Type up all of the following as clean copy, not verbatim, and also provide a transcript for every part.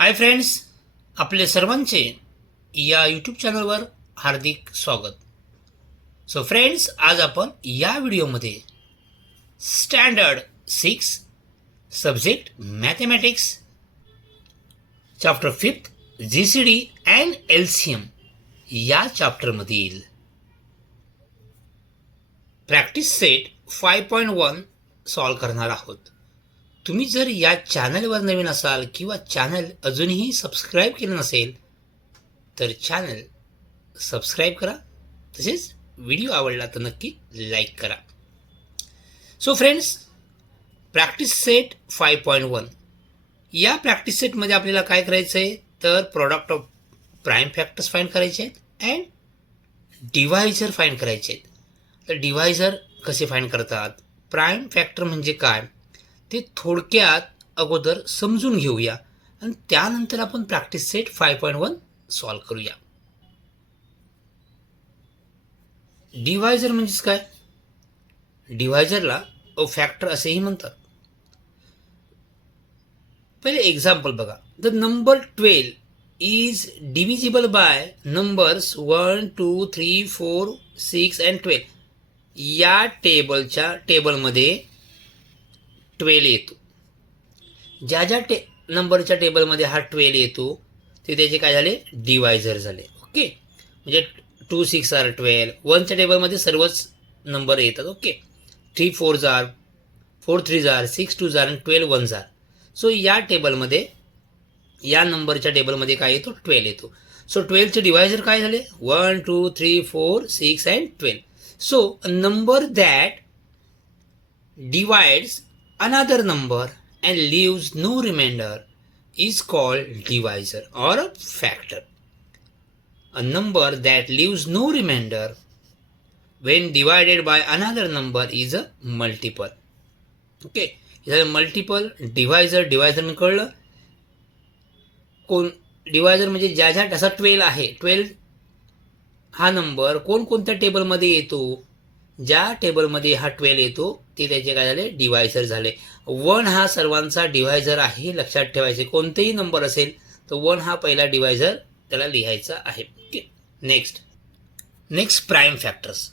Hi friends, आपले सर्वांचे या यूट्यूब चॅनलवर हार्दिक स्वागत. सो फ्रेंड्स, आज आपण या व्हिडिओमध्ये standard 6 subject mathematics chapter 5 GCD and LCM या चॅप्टरमधील प्रॅक्टिस सेट 5.1 सॉल्व करणार आहोत. तुम्ही जर या चॅनलवर नवीन असाल किंवा चॅनल अजूनही सबस्क्राईब केलं नसेल तर चॅनल सबस्क्राईब करा. तसेच व्हिडिओ आवडला तर नक्की लाईक करा. सो फ्रेंड्स, प्रॅक्टिस सेट 5.1 या प्रॅक्टिस सेटमध्ये आपल्याला काय करायचं आहे तर product of prime factors find करायचे आहेत अँड डिव्हायझर फाइंड करायचे आहेत. तर डिव्हायझर कसे फाइंड करतात, प्राईम फॅक्टर म्हणजे काय ते थोडक्यात अगोदर समजून घेऊया आणि त्यानंतर आपण प्रॅक्टिस सेट 5.1 सॉल्व करूया. डिव्हायझर म्हणजेच काय? डिव्हायझरला फॅक्टर असेही म्हणतात. पहिले एक्झाम्पल बघा. The number 12 is divisible by numbers 1, 2, 3, 4, 6 and 12. या टेबलमध्ये 12 येतो. ज्या नंबरच्या टेबलमध्ये हा 12 येतो ते त्याचे काय झाले, डिव्हायझर झाले. ओके, म्हणजे 2 6 आर 12. 1च्या टेबलमध्ये सर्वच नंबर येतात. ओके, 3 4 जार, 4 3 जार, 6 2 जार आणि 12 1 जार. सो या टेबलमध्ये, या नंबरच्या टेबलमध्ये काय येतो, 12 येतो. सो 12चे डिव्हायझर काय झाले, 1 2 3 4 6 and 12. So a number that divides another number and leaves no remainder is called divisor or a factor. A number that leaves no remainder when divided by another number is a multiple. Okay, इथं multiple divisor मी कळलं. Divisor म्हणजे ज्या असा 12 आहे, 12 हा number कोणकोणत्या टेबलमध्ये येतो, ज्या टेबलमध्ये हा 12 येतो ते त्याचे काय झाले, डिव्हायझर झाले. 1 हा सर्वांचा डिव्हायझर आहे, लक्षात ठेवायचे. कोणतेही नंबर असेल तर 1 हा पहिला डिव्हायझर त्याला लिहायचा आहे. Okay, next prime factors.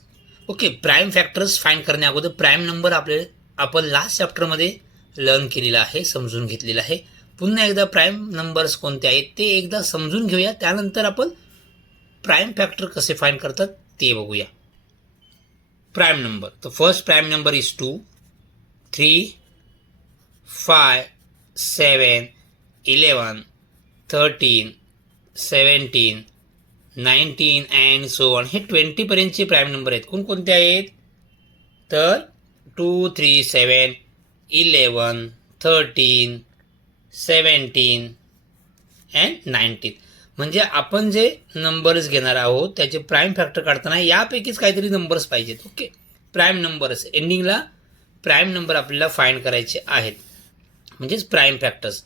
Okay, prime factors find करण्या अगोदर प्राईम नंबर आपण लास्ट चॅप्टरमध्ये लर्न केलेला आहे, समजून घेतलेला आहे. पुन्हा एकदा प्राईम नंबर्स कोणते आहेत ते एकदा समजून घेऊया, त्यानंतर आपण प्राईम फॅक्टर कसे फाइंड करतात ते बघूया. Prime number. तर first prime number is 2, 3, 5, 7, 11, 13, 17, 19 and so on. हे 20 पर्यंतचे प्राईम नंबर आहेत. कोणकोणते आहेत तर 2 3 7, 11, 13, 17 अँड 19. म्हणजे आपण जे नंबर्स घेणार आहोत त्याचे प्राईम फॅक्टर काढताना यापैकीच काहीतरी नंबर्स पाहिजेत. ओके, प्राईम नंबर्स एंडिंगला प्राईम नंबर आपल्याला फाइंड करायचे आहेत, म्हणजेच prime factors.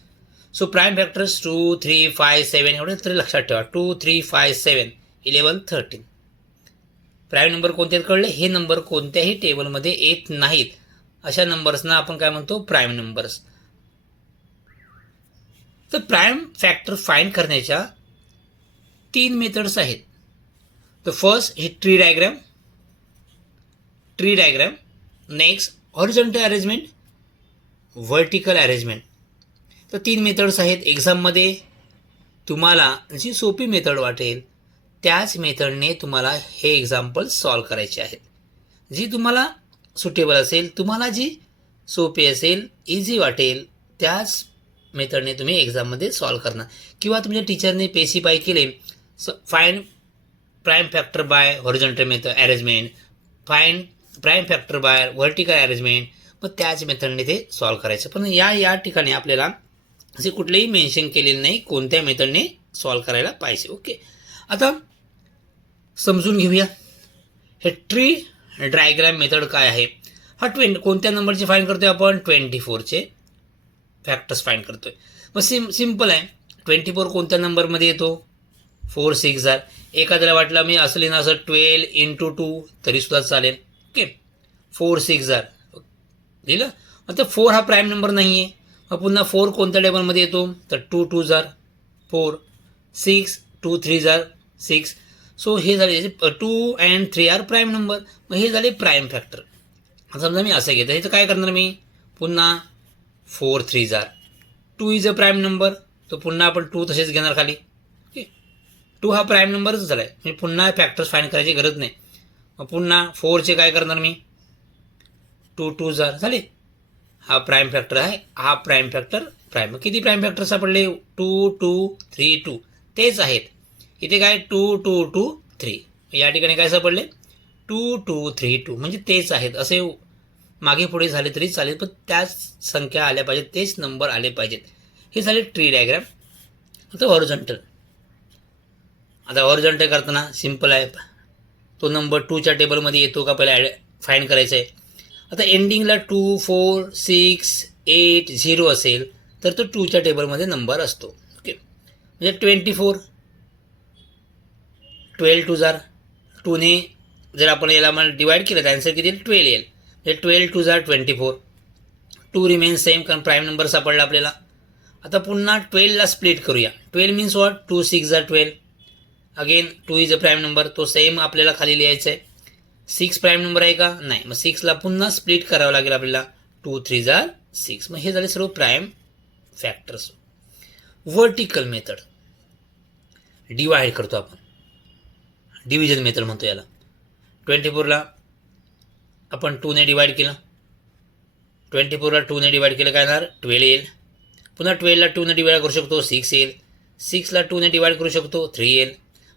So prime factors 2 3 5 7 एवढे तरी लक्षात ठेवा. 2 3 5 7, 11, 13. प्राईम नंबर कोणते कळले. हे नंबर कोणत्याही टेबलमध्ये येत नाहीत अशा नंबर्सना आपण काय म्हणतो, प्राईम नंबर्स. तर प्राईम फॅक्टर फाइंड करण्याच्या 3 मेथड्स आहेत. तर फर्स्ट ही tree diagram, next horizontal arrangement, vertical arrangement. तर 3 मेथड्स आहेत. एक्झाममध्ये तुम्हाला जी सोपी मेथड वाटेल त्याच मेथडने तुम्हाला हे एक्झाम्पल सॉल्व करायचे आहेत. जी तुम्हाला सुटेबल असेल, तुम्हाला जी सोपी असेल, इझी वाटेल त्याच मेथडने तुम्ही एक्झाममध्ये सॉल्व करणार. किंवा तुमच्या टीचरने पेसिफाय केले find prime factor by horizontal method arrangement, find prime factor by vertical arrangement, मग त्याच मेथडने ते सॉल्व करायचं. पण या ठिकाणी आपल्याला असे कुठलेही मेन्शन केलेले नाही कोणत्या मेथडने सॉल्व करायला पाहिजे. ओके, आता समजून घेऊया हे ट्री डायग्राम मेथड काय आहे. हा कोणत्या नंबरचे फाइंड करतोय आपण, 24चे फॅक्टर्स फाइंड करतोय. मग सिम्पल आहे. 24 कोणत्या नंबरमध्ये येतो, 4 6 जार. एखाद्याला वाटलं मी असं लिहिणं असं 12 × 2 तरीसुद्धा चालेल. ओके, 4 6 जार लिहिलं. मग 4 हा प्राईम नंबर नाही आहे. मग पुन्हा 4 कोणत्या टेबलमध्ये येतो तर 2 2 जार. 4 6 2 3 जार 6. सो हे झाले 2 and 3 आर प्राईम नंबर. मग हे झाले प्राईम फॅक्टर. समजा मी असं घेतो, ह्याचं काय करणार मी पुन्हा 4 3 जार 2 इज अ प्राईम नंबर. तो पुन्हा आपण 2 तसेच घेणार खाली. ओके, 2 हा प्राईम नंबरच झाला आहे, म्हणजे पुन्हा फॅक्टर्स फाईंड करायची गरज नाही. मग पुन्हा 4चे काय करणार मी 2 2 जार झाले. हा प्राईम फॅक्टर आहे, हा प्राईम फॅक्टर प्राईम. किती प्राईम फॅक्टर सापडले 2 2 3 2 तेच आहेत. इथे काय 2 2 2 3. या ठिकाणी काय सापडले 2 2 3 2 म्हणजे तेच आहेत. असे मागे पुढे झाले तरी चालेल, पण त्याच संख्या आल्या पाहिजेत, तेच नंबर आले पाहिजेत. हे झाले ट्री डायग्राम. आता हॉरिझॉन्टल. आता हॉरिझॉन्टल करताना सिम्पल आहे, तो नंबर 2च्या टेबलमध्ये येतो का पहिला फाईंड करायचं आहे. आता एंडिंगला 2 4 6 8 0 असेल तर तो 2च्या टेबलमध्ये नंबर असतो. ओके, म्हणजे 24 12 2 जार 2ने जर आपण याला मला डिवाईड केलं तर आन्सर किती येईल 12 येईल. म्हणजे 12 2 जार 24. 2 रिमेन सेम कारण प्राईम नंबर सापडला आपल्याला. आता पुन्हा 12ला स्प्लिट करूया. 12 means what 2 6 jar 12. Again 2 is a prime number, तो सेम आपल्याला खाली लिहायचा आहे. 6 प्राईम नंबर आहे का नाही, मग 6ला पुन्हा स्प्लिट करावं लागेल आपल्याला. 2 3 जार 6. मग हे झाले सर्व prime factors. Vertical method divide करतो आपण, डिव्हिजन मेथड म्हणतो याला. 24ला आपण 2ने डिवाइड केलं, 24ला 2ने डिवाइड केलं काय येणार 12 येईल. पुन्हा 12ला 2ने डिवाइड करू शकतो 6 येईल. 6ला 2ने डिवाइड करू शकतो 3 येईल.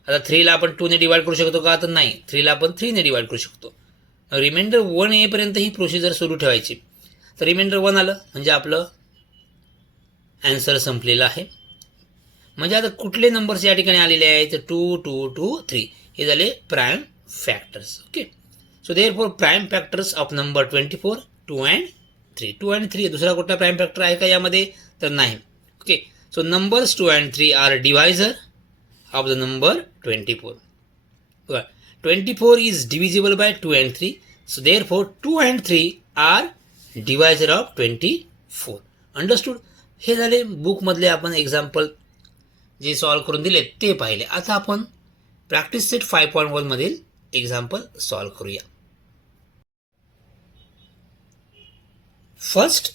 आता 3ला आपण 2ने डिवाइड करू शकतो का, तर नाही, 3ला आपण 3ने डिवाइड करू शकतो. रिमाइंडर 1 येईपर्यंत ही प्रोसिजर सुरू ठेवायची. तर रिमाइंडर 1 आलं म्हणजे आपलं ॲन्सर संपलेलं आहे. म्हणजे आता कुठले नंबर्स या ठिकाणी आलेले आहेत तर 2 2 2 3 हे झाले prime factors. Okay, so therefore prime factors of number 24 2 and 3. 2 and 3 दुसरा कुठला प्राईम फॅक्टर आहे का यामध्ये, तर नाही. Okay, so numbers 2 and 3 are divisor of the number 24. 24 is divisible by 2 and 3. So therefore 2 and 3 are divisor of 24. Understood? हे झाले बुकमधले आपण एक्झाम्पल जे सॉल्व करून दिले ते पाहिले. आता आपण प्रॅक्टिस सेट 5.1 मधील एक्झाम्पल सॉल्व करूया. First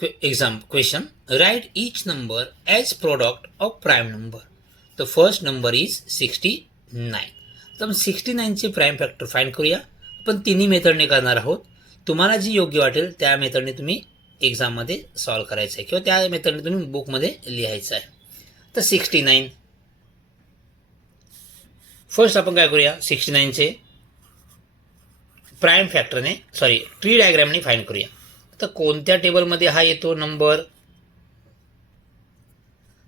question, write each number as product of prime number. The first number is 69. तर आपण 69चे प्राईम फॅक्टर फाईंड करूया. आपण तिन्ही मेथडने करणार आहोत. तुम्हाला जी योग्य वाटेल त्या मेथडने तुम्ही एक्झाममध्ये सॉल्व करायचं आहे किंवा त्या मेथडने तुम्ही बुकमध्ये लिहायचं आहे. तर 69 फर्स्ट आपण काय करूया, 69चे प्राईम फॅक्टरने ट्री डायग्रामने फाईंड करूया. तर कोणत्या टेबलमध्ये हा येतो नंबर,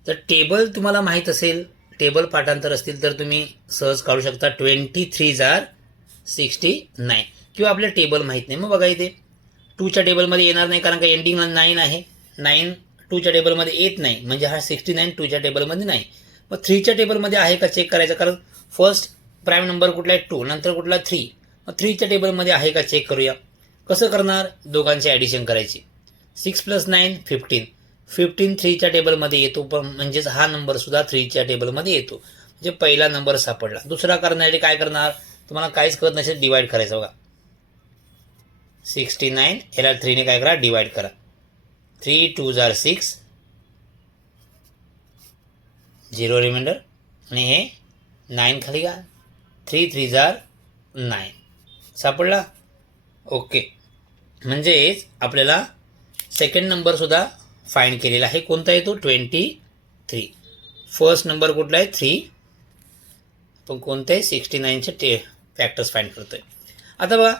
तर टेबल तुम्हाला माहीत असेल, टेबल पाठांतर असतील तर तुम्ही सहज काढू शकता. 23 जार 69 किंवा आपल्या टेबल माहीत नाही, मग बघा इथे 2च्या टेबलमध्ये येणार नाही कारण का एंडिंगला 9 आहे. 9 2च्या टेबलमध्ये येत नाही म्हणजे हा 69 2च्या टेबलमध्ये नाही. मग 3च्या टेबलमध्ये आहे का चेक करायचं, कारण फर्स्ट प्राईम नंबर कुठला आहे 2, नंतर कुठला 3. मग 3च्या टेबलमध्ये आहे का चेक करूया. कसं करणार, दोघांची ॲडिशन करायची. 6 + 9 15. 15 3च्या टेबलमध्ये येतो, पण म्हणजेच हा नंबरसुद्धा 3च्या टेबलमध्ये येतो. म्हणजे पहिला नंबर सापडला. दुसरा करण्यासाठी काय करणार, तुम्हाला काहीच कळत नसेल डिवाईड करायचं. बघा 69 याला 3ने काय करा डिवाईड करा. 3 2 जार 6 0 रिमाइंडर आणि हे 9 खाली का 3 3 जार 9 सापडला. ओके, म्हणजेच आपल्याला सेकंड नंबरसुद्धा फाईंड केलेला आहे. कोणता येतो 23. फर्स्ट नंबर कुठला आहे 3, पण कोणते 69चे फॅक्टर्स फाईंड करतोय. आता बघा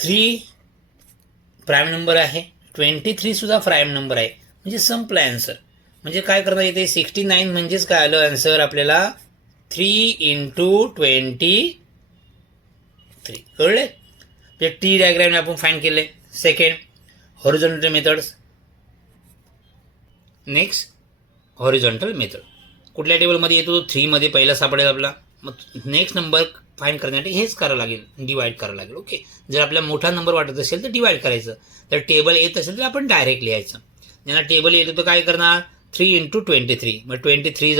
3 प्राईम नंबर आहे, 23 सुद्धा प्राईम नंबर आहे, म्हणजे संपला आन्सर. म्हणजे काय करता येते 69 म्हणजेच काय आलं आन्सर आपल्याला 3 × 23. कळले. ते टी डायग्राम आपण फाईंड केले. Second horizontal methods. Next horizontal method कुठल्या टेबलमध्ये येतो, 3 मध्ये पहिला सापडेल आपला. मग नेक्स्ट नंबर फाईंड करण्यासाठी हेच करावं लागेल, डिवाईड करावं लागेल. ओके, जर आपल्याला मोठा नंबर वाटत असेल तर डिवाईड करायचं, तर टेबल येत असेल तर आपण डायरेक्ट लिहायचं. ज्यांना टेबल येतो तर काय करणार, 3 इंटू 23, मग 23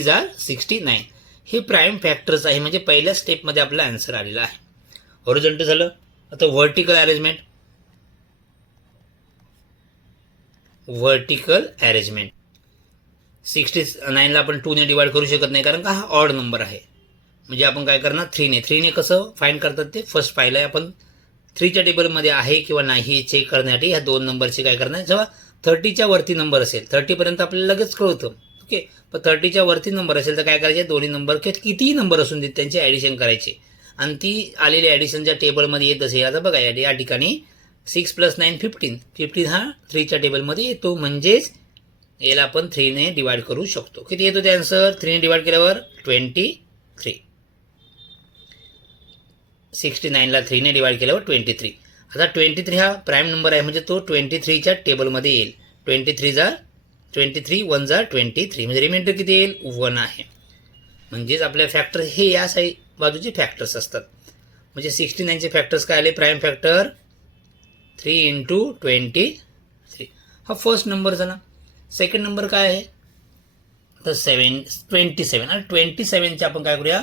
जार 69. हे प्राईम फॅक्टर्स आहे, म्हणजे पहिल्या स्टेपमध्ये आपला आन्सर आलेला आहे. हॉरिझॉन्टल झालं. आता व्हर्टिकल अरेंजमेंट. 69ला आपण 2ने डिवाइड करू शकत नाही, कारण का हा ऑड नंबर आहे. म्हणजे आपण काय करणार, 3ने कसं फाइंड करतात ते फर्स्ट पाहिलं आहे आपण. 3च्या टेबलमध्ये आहे किंवा नाही चेक करण्यासाठी ह्या 2 नंबरची काय करणार, जेव्हा 30च्या वरती नंबर असेल, 30पर्यंत आपल्याला लगेच कळतं. ओके, पण 30च्या वरती नंबर असेल तर काय करायचे, दोन्ही नंबर कितीही नंबर असून देत त्यांचे ॲडिशन करायचे, आणि ती आलेली ॲडिशनच्या टेबलमध्ये येत असेल. आता बघा या ठिकाणी 6 + 9 15 हा 3च्या टेबलमध्ये येतो, म्हणजेच याला आपण 3ने डिवाइड करू शकतो. किती येतो ते आन्सर, 3ने डिवाइड केल्यावर 23. 69ला 3ने डिवाइड केल्यावर 23. आता 23 हा प्राईम नंबर आहे, म्हणजे तो 23च्या टेबलमध्ये येईल. 23 1 जार 23, म्हणजे रिमाइंडर किती येईल, 1 आहे. म्हणजेच आपल्या फॅक्टर हे या साईड बाजूचे फॅक्टर्स असतात. म्हणजे 69चे फॅक्टर्स काय आले, प्राईम फॅक्टर 3 इंटू 23. हा फर्स्ट नंबर झाला. सेकंड नंबर काय आहे, तर 27. आणि 27चे आपण काय करूया,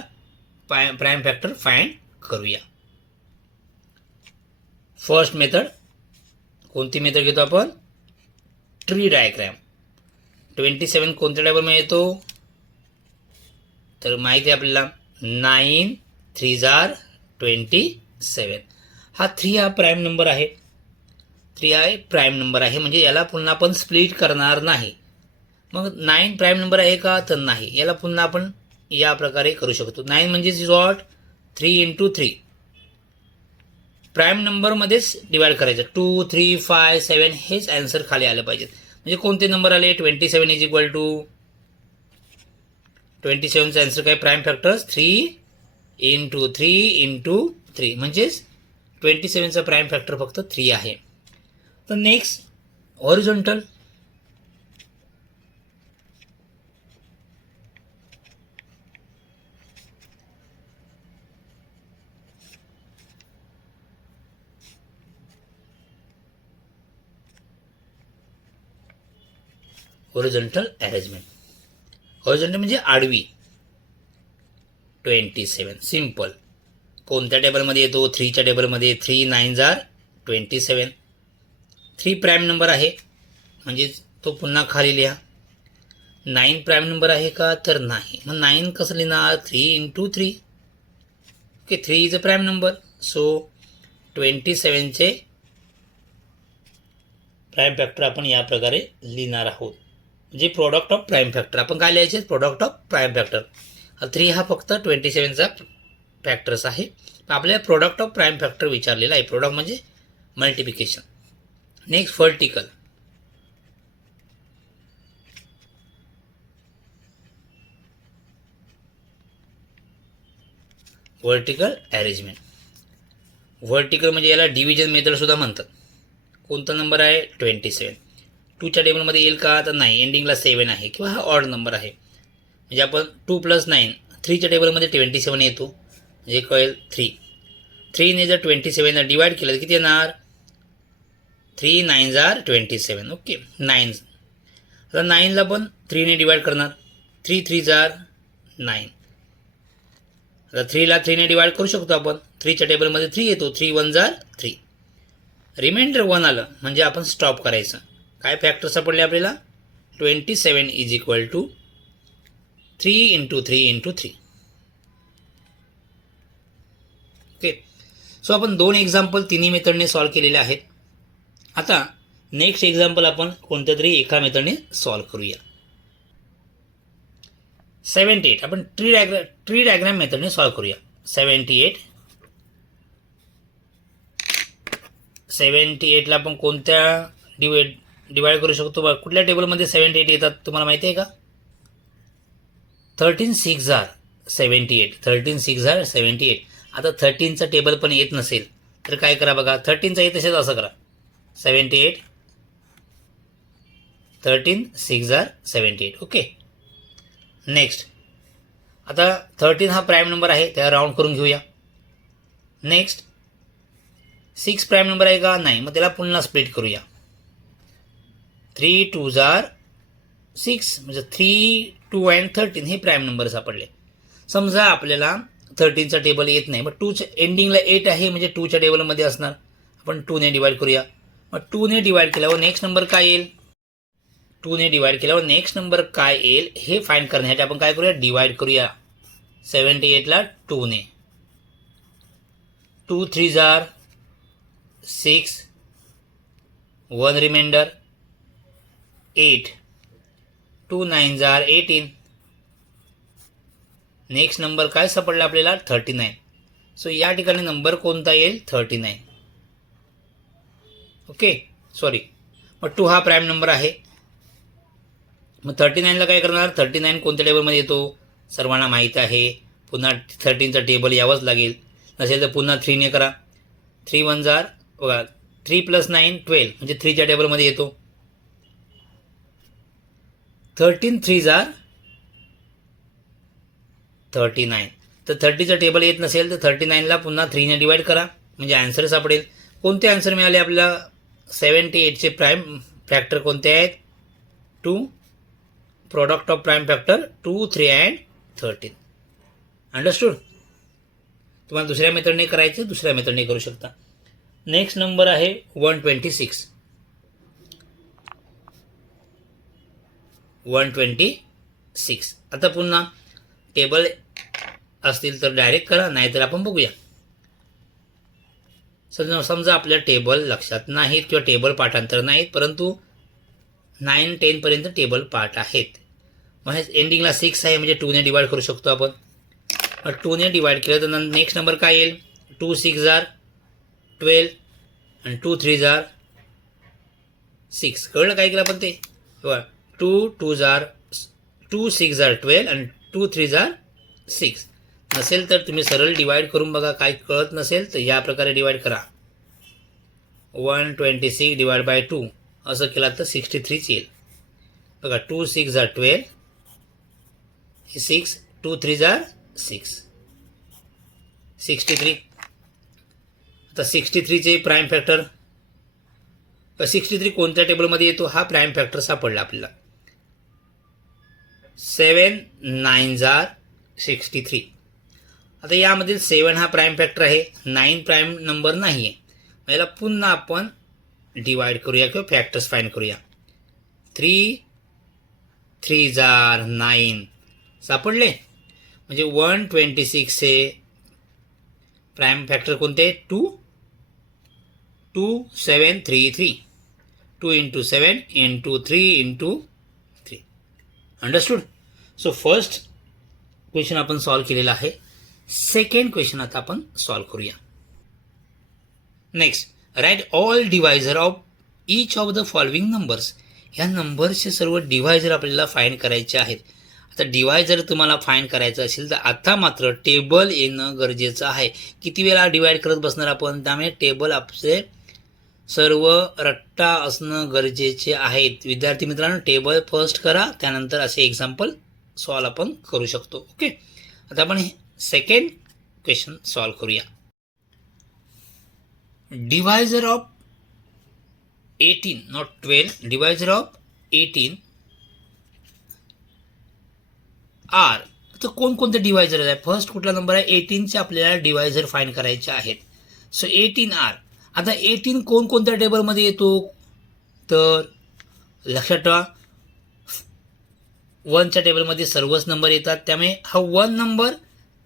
प्राईम फॅक्टर फाइंड करूया. फर्स्ट मेथड, कोणती मेथड घेतो आपण, ट्री डायग्राम. 27 कोणत्या टेबलमध्ये येतो, तर माहिती आहे आपल्याला 9 3 जार 27. हा 3 हा प्राईम नंबर आहे. 3 हा प्राईम नंबर आहे, म्हणजे याला पुन्हा आपण स्प्लिट करणार नाही. मग 9 प्राईम नंबर आहे का, तर नाही. याला पुन्हा आपण या प्रकारे करू शकतो. 9 म्हणजे वॉट, 3 इंटू 3. प्राईम नंबरमध्येच डिवाइड करायचं. 2 3 5 7 हेच आन्सर खाली आलं पाहिजेत. म्हणजे कोणते नंबर आले, 27 इज इक्वल टू 27चा आन्सर काय, प्राईम फॅक्टर्स 3 इंटू 3, म्हणजेच 27चा प्राईम फॅक्टर फक्त 3 आहे. तर next horizontal. Horizontal arrangement. Horizontal म्हणजे आडवी. 27 सिंपल. कोणत्या टेबलमध्ये येतो, 3च्या टेबलमध्ये. 3 9 जार 27. 3 प्राईम नंबर आहे, म्हणजे तो पुन्हा खाली लिहा. 9 प्राईम नंबर आहे का, तर नाही. मग 9 कसं लिहिणार, 3 into 3. Okay, 3 is a prime number. So 27चे प्राईम फॅक्टर आपण या प्रकारे लिहिणार आहोत. म्हणजे प्रोडक्ट ऑफ प्राईम फॅक्टर आपण काय लिहायचे, प्रोडक्ट ऑफ प्राईम फॅक्टर. 3 हा फक्त 27चा फॅक्टर्स आहे. आपल्याला प्रोडक्ट ऑफ प्राईम फॅक्टर विचारलेला आहे. प्रोडक्ट म्हणजे multiplication. Next vertical. Vertical arrangement. Vertical म्हणजे याला डिव्हिजन मेथड सुद्धा म्हणतात. कोणता नंबर आहे, 27. 2च्या टेबलमध्ये येईल का, तर नाही. एंडिंगला 7 आहे किंवा हा ऑड नंबर आहे. म्हणजे आपण 2 + 9, 3च्या टेबलमध्ये 27 येतो, म्हणजे कळेल 3. 3ने जर 27ला डिवाइड केलं तर किती येणार, 3 9 जार 27. ओके, 9. आता 9ला पण 3ने डिवाइड करणार. 3 3 जार 9. आता 3ला 3ने डिवाइड करू शकतो आपण. 3च्या टेबलमध्ये 3 येतो. 3 1 जार 3. रिमाइंडर 1 आलं म्हणजे आपण स्टॉप करायचं. काय फॅक्टर सापडले आपल्याला, 27 is equal to 3 into 3. Okay, so आपण 2 एक्झाम्पल तिन्ही मेथडने सॉल्व्ह केलेले आहेत. आता नेक्स्ट एक्झाम्पल आपण कोणत्या तरी एका मेथडने सॉल्व्ह करूया. 78 आपण ट्री डायग्राम मेथडने सॉल्व्ह करूया. 78ला आपण कोणत्या डिवाइड करू शकतो, कुठल्या टेबलमध्ये 78 येतात तुम्हाला माहिती आहे का, 13 6 जार 78. 13 6 जार 78. आता 13चा टेबल पण येत नसेल तर काय करा बघा, 13चा येत असेल असं करा, 78 13 6 जार 78. Okay, next. आता 13 हा प्राईम नंबर आहे, त्याला राऊंड करून घेऊया. नेक्स्ट 6 प्राईम नंबर आहे का, नाही. मग त्याला पुन्हा स्प्लिट करूया. 3 2 जार 6 म्हणजे 3 2 अँड 13 हे प्राईम नंबर सापडले. समजा आपल्याला 13चा टेबल येत नाही, मग 2च्या एंडिंगला 8 आहे म्हणजे 2च्या टेबलमध्ये असणार. आपण 2ने डिवाइड करूया. मग 2ने डिवाइड केल्यावर नेक्स्ट नंबर काय येईल, 2ने डिवाइड केल्यावर नेक्स्ट नंबर काय येईल हे फाइंड करण्यासाठी आपण काय करूया, डिवाइड करूया. 78ला 2ने. 2 3 जार 6, 1 रिमाइंडर 8, 2 9 जार 18. नेक्स्ट नंबर काय सापडला आपल्याला, 39. सो या ठिकाणी नंबर कोणता येईल, 39. Okay, sorry. मग 2 हा प्राईम नंबर आहे. मग 39ला काय करणार, 39 कोणत्या टेबलमध्ये येतो सर्वांना माहीत आहे. पुन्हा 13चा टेबल यावंच लागेल. नसेल तर पुन्हा 3ने करा. 3 1 जार बघा 3 + 9 12 म्हणजे 3च्या टेबलमध्ये येतो. 13 3 जार 39. तर 30चा टेबल येत नसेल तर 39ला पुन्हा 3ने डिवाइड करा म्हणजे आन्सर सापडेल. कोणते आन्सर मिळाले आपल्याला, 78चे प्राईम फॅक्टर कोणते आहेत, 2. Product of prime factor 2 3 and 13. Understood. तुम्हाला दुसऱ्या मेथडने करायचं, दुसऱ्या मेथडने करू शकता. नेक्स्ट नंबर आहे 126. 126. आता पुन्हा टेबल असतील तर डायरेक्ट करा, नाहीतर आपण बघूया. समजा आपल्या टेबल लक्षात नाहीत किंवा टेबल पाठांतर नाहीत, परंतु 9 10 पर्यंत टेबल पाठ आहेत. मग एंडिंगला 6 आहे म्हणजे 2ने डिवाइड करू शकतो आपण. 2ने डिवाइड केलं तर नेक्स्ट नंबर काय येईल, 2 6 जार 12 आणि 2 3 जार 6. कळलं काय केलं आपण ते, 2 2 जार 2 6 जार 12 आणि 2 3 जार 6. नसेल तर तुम्ही सरळ डिवाइड करून बघा, काय कळत नसेल तर या प्रकारे डिवाइड करा. 126 डिवाइड बाय 2 असं केला तर 63 येईल. बघा 2 6 जार 12 हे 6, 2 3 जार 6, 63. आता 63चे प्राईम फॅक्टर, 63 कोणत्या टेबलमध्ये येतो हा प्राईम फॅक्टर सापडला आपल्याला. 7 9 जार 63. आता यामध्ये 7 हा प्राईम फॅक्टर आहे, 9 प्राईम नंबर नाही आहे. याला पुन्हा आपण डिवाइड करूया किंवा फॅक्टर्स फाइंड करूया. 3 3 जार 9 सापडले. म्हणजे 126चे प्राईम फॅक्टर कोणते, 2 2 7 3 3. 2 × 7 × 3 × 3. अंडरस्टूड. सो फर्स्ट क्वेश्चन आपण सॉल्व केलेला आहे. सेकंड क्वेश्चन आता आपण सॉल्व करूया. Next, write all divisor of each of the following numbers. ह्या नंबर्सचे सर्व डिवायझर आपल्याला फाइंड करायचे आहेत. आता डिवायझर तुम्हाला फाइंड करायचं असेल तर आता मात्र टेबल येणं गरजेचं आहे. किती वेळा डिवाइड करत बसणार आपण, त्यामुळे टेबल आपले सर्व रट्टा असणं गरजेचे आहेत. विद्यार्थी मित्रांनो, टेबल फर्स्ट करा, त्यानंतर असे एक्झाम्पल सॉल्व आपण करू शकतो. ओके, आता आपण सेकंड क्वेश्चन सॉल्व करूया. Divisor of 18 not 12, divisor of 18 are. तर कोणकोणते डिवायझर आहे, फर्स्ट कुठला नंबर आहे, 18चे आपल्याला डिवायझर फाइंड करायचे आहेत. So 18 are. आता 18 कोणकोणत्या टेबलमध्ये येतो, तर लक्षात ठेवा 1च्या टेबलमध्ये सर्वच नंबर येतात, त्यामुळे हा 1 नंबर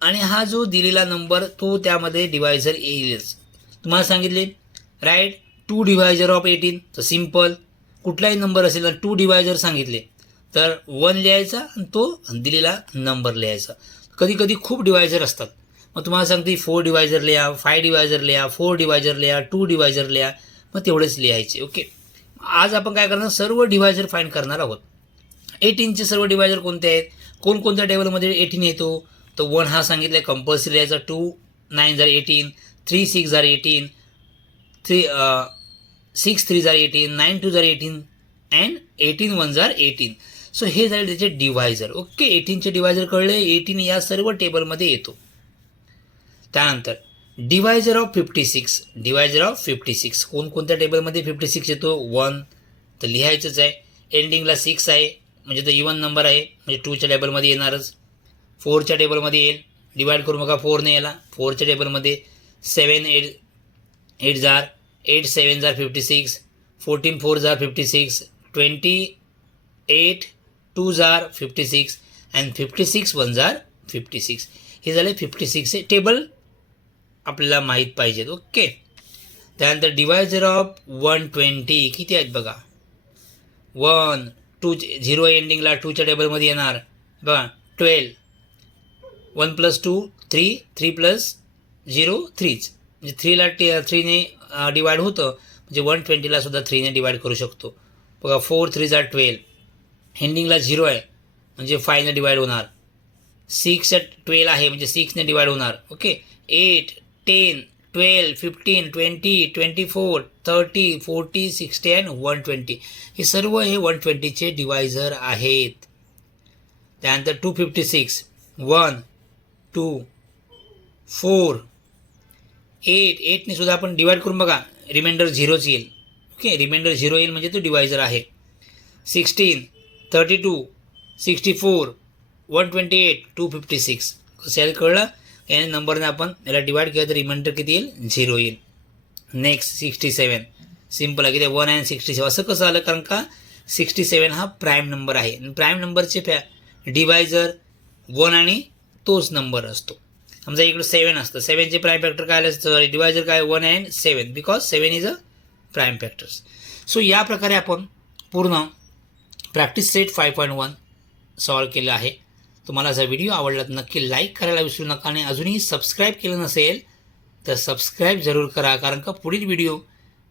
आणि हा जो दिलेला नंबर तो त्यामध्ये डिवायझर येईलच. तुम्हाला सांगितले राईट 2 डिवायझर ऑफ 18, तर सिम्पल कुठलाही नंबर असेल तर 2 डिवायझर सांगितले तर 1 लिहायचा आणि तो दिलेला नंबर लिहायचा. कधी कधी खूप डिवायझर असतात, मग तुम्हाला सांगते 4 डिवायझर लिहा, 5 डिवायझर लिहा, 4 डिवायझर लिहा, 2 डिवायझर लिहा, मग तेवढेच लिहायचे. ओके, आज आपण काय करणार, सर्व डिवायझर फाइंड करणार आहोत. 18चे सर्व डिवायझर कोणते आहेत, कोणकोणत्या टेबलमध्ये 18 येतो, तर 1 हा सांगितलं कंपल्सरी लिहायचा, 2 9 जार 18, 3 6 जार 18, 6 3 जार 18, 9 2 जार 18 अँड 18 1 जार 18. सो हे झाले त्याचे डिवायझर. ओके, 18चे डिवायझर कळले, 18 या सर्व टेबलमध्ये येतो. त्यानंतर डिवायझर ऑफ 56, डिवायझर ऑफ 56 कोणकोणत्या टेबलमध्ये 56 येतो, 1 तर लिहायचंच आहे. एंडिंगला 6 आहे म्हणजे तो इवन नंबर आहे, म्हणजे 2च्या टेबलमध्ये येणारच. 4च्या टेबलमध्ये येईल. डिवाईड करू बघा 4ने याला. 4च्या टेबलमध्ये 7 8 जार 8 7 जार 56, 14 4 जार 56, 28 2 जार 56 अँड 56 1 जार 56. हे झाले 56 टेबल आपल्याला माहीत पाहिजेत. ओके. त्यानंतर डिवायझर ऑफ 120 किती आहेत बघा. 1 2 0 एंडिंगला 2च्या टेबलमध्ये येणार बघा 12. 1 + 2 3 3 + 0 3च म्हणजे 3ला 3ने डिवाईड होतं म्हणजे 120ला सुद्धा 3ने डिवाईड करू शकतो बघा. 4 3 जार 12. एंडिंगला 0 आहे म्हणजे 5ने डिवाईड होणार. 6 12 आहे म्हणजे 6ने डिवाईड होणार. ओके. 8 10 12 15 20 24 30 40 60 अँड 120 हे सर्व हे 120चे डिवायझर आहेत. त्यानंतर 256 1 2 4 8 8ने सुद्धा आपण डिवाईड करून बघा रिमाइंडर 0च येईल. ओके. रिमाइंडर 0 येईल म्हणजे तो डिवायझर आहे. 16 32 64 128 256 कसं यायला कळलं. याने नंबरने आपण याला डिवाईड केलं तर रिमाइंडर किती येईल 0 येईल. नेक्स्ट 67 सिम्पल आहे की ते 1 अँड 67 असं कसं आलं कारण का 67 हा प्राईम नंबर आहे. प्राईम नंबरचे डिवायझर 1 आणि तोच नंबर असतो. समजा इकडे 7 असतं 7चे प्राईम फॅक्टर काय आलं डिवायझर काय 1 and 7 because 7 is a prime factors. So या प्रकारे आपण पूर्ण प्रॅक्टिस सेट 5.1 सॉल्व केलं आहे. तुम्हाला जर व्हिडिओ आवडला तर नक्की लाईक करायला विसरू नका आणि अजूनही सबस्क्राईब केलं नसेल तर सबस्क्राईब जरूर करा कारण का पुढील व्हिडिओ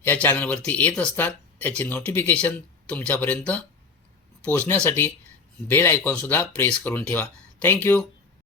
या चॅनलवरती येत असतात. त्याची नोटिफिकेशन तुमच्यापर्यंत पोहोचण्यासाठी बेल आयकॉनसुद्धा प्रेस करून ठेवा. थँक्यू.